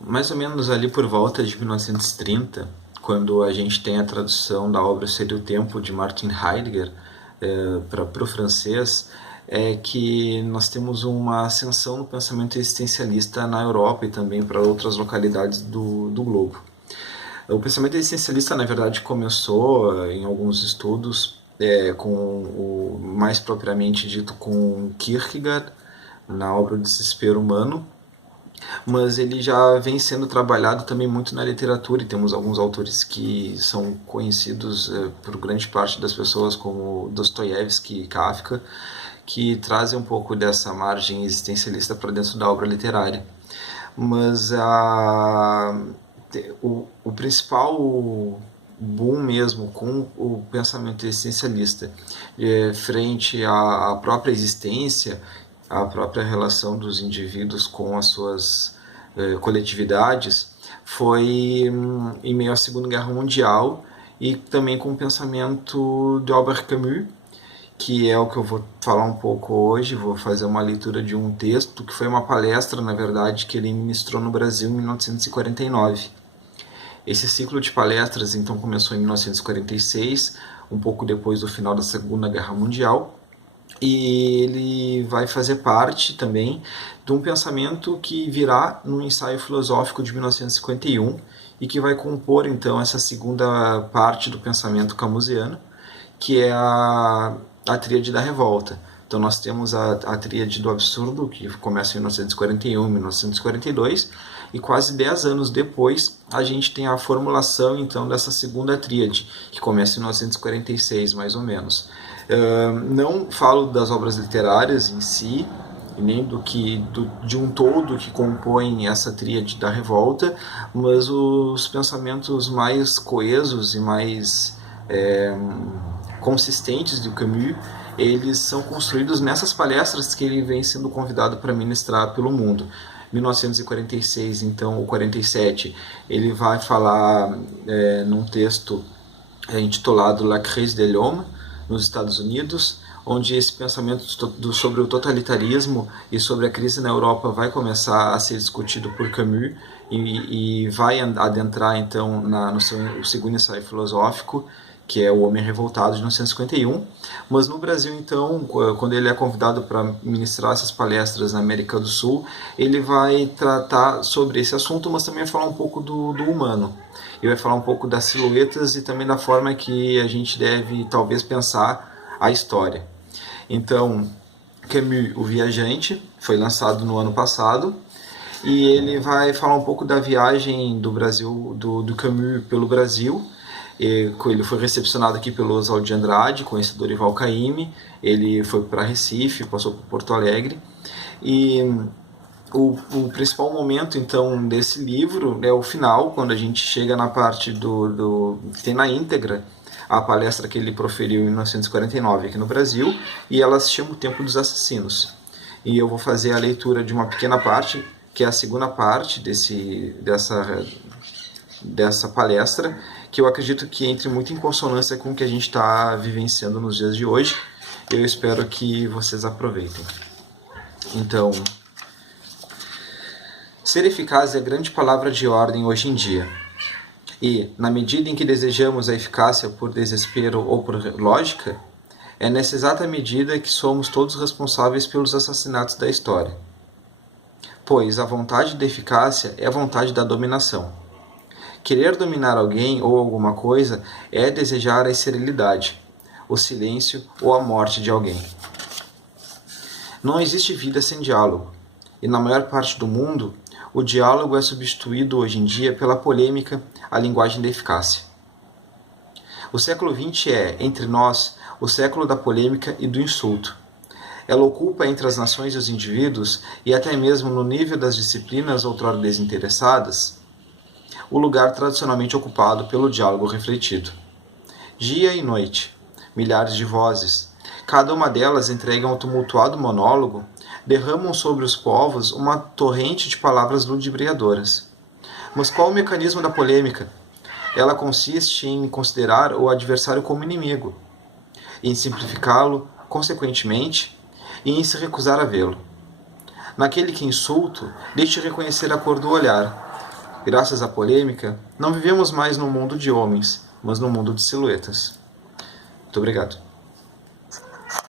Mais ou menos ali por volta de 1930, quando a gente tem a tradução da obra Seria o Tempo, de Martin Heidegger, para o francês, é que nós temos uma ascensão no pensamento existencialista na Europa e também para outras localidades do globo. O pensamento existencialista, na verdade, começou em alguns estudos, mais propriamente dito com Kierkegaard, na obra O Desespero Humano, mas ele já vem sendo trabalhado também muito na literatura, e temos alguns autores que são conhecidos por grande parte das pessoas, como Dostoiévski e Kafka, que trazem um pouco dessa margem existencialista para dentro da obra literária. Mas o principal boom mesmo com o pensamento existencialista frente à própria existência, à própria relação dos indivíduos com as suas coletividades, foi em meio à Segunda Guerra Mundial, e também com o pensamento de Albert Camus, que é o que eu vou falar um pouco hoje. Vou fazer uma leitura de um texto que foi uma palestra, na verdade, que ele ministrou no Brasil em 1949. Esse ciclo de palestras então começou em 1946, um pouco depois do final da Segunda Guerra Mundial, e ele vai fazer parte também de um pensamento que virá no ensaio filosófico de 1951 e que vai compor então essa segunda parte do pensamento camusiano, que é a tríade da revolta. Então nós temos a tríade do absurdo, que começa em 1941 e 1942, e quase 10 anos depois a gente tem a formulação então dessa segunda tríade, que começa em 1946, mais ou menos. Não falo das obras literárias em si, nem de um todo que compõe essa tríade da revolta, mas os pensamentos mais coesos e mais consistentes do Camus, eles são construídos nessas palestras que ele vem sendo convidado para ministrar pelo mundo. 1946, então, ou 47, ele vai falar num texto intitulado La crise de l'homme, nos Estados Unidos, onde esse pensamento sobre o totalitarismo e sobre a crise na Europa vai começar a ser discutido por Camus, e vai adentrar então no seu segundo ensaio filosófico, que é O Homem Revoltado, de 1951. Mas no Brasil, então, quando ele é convidado para ministrar essas palestras na América do Sul, ele vai tratar sobre esse assunto, mas também vai falar um pouco do humano. Ele vai falar um pouco das silhuetas e também da forma que a gente deve, talvez, pensar a história. Então, Camus, O Viajante, foi lançado no ano passado, e ele vai falar um pouco da viagem do Brasil, do Camus pelo Brasil. Ele foi recepcionado aqui pelo Oswald de Andrade, conhecido Dorival Caymmi. Ele foi para Recife, passou por Porto Alegre, e o principal momento então desse livro é o final, quando a gente chega na parte que tem na íntegra a palestra que ele proferiu em 1949 aqui no Brasil, e ela se chama O Tempo dos Assassinos. E eu vou fazer a leitura de uma pequena parte, que é a segunda parte dessa palestra, que eu acredito que entre muito em consonância com o que a gente está vivenciando nos dias de hoje. Eu espero que vocês aproveitem. Então, ser eficaz é a grande palavra de ordem hoje em dia. E, na medida em que desejamos a eficácia por desespero ou por lógica, é nessa exata medida que somos todos responsáveis pelos assassinatos da história. Pois a vontade de eficácia é a vontade da dominação. Querer dominar alguém ou alguma coisa é desejar a esterilidade, o silêncio ou a morte de alguém. Não existe vida sem diálogo, e na maior parte do mundo, o diálogo é substituído hoje em dia pela polêmica, a linguagem da eficácia. O século XX é, entre nós, o século da polêmica e do insulto. Ela ocupa entre as nações e os indivíduos, e até mesmo no nível das disciplinas outrora desinteressadas, o lugar tradicionalmente ocupado pelo diálogo refletido. Dia e noite, milhares de vozes, cada uma delas entregue a um tumultuado monólogo, derramam sobre os povos uma torrente de palavras ludibriadoras. Mas qual o mecanismo da polêmica? Ela consiste em considerar o adversário como inimigo, em simplificá-lo, consequentemente, e em se recusar a vê-lo. Naquele que insulto, deixe reconhecer a cor do olhar, graças à polêmica, não vivemos mais num mundo de homens, mas num mundo de silhuetas. Muito obrigado.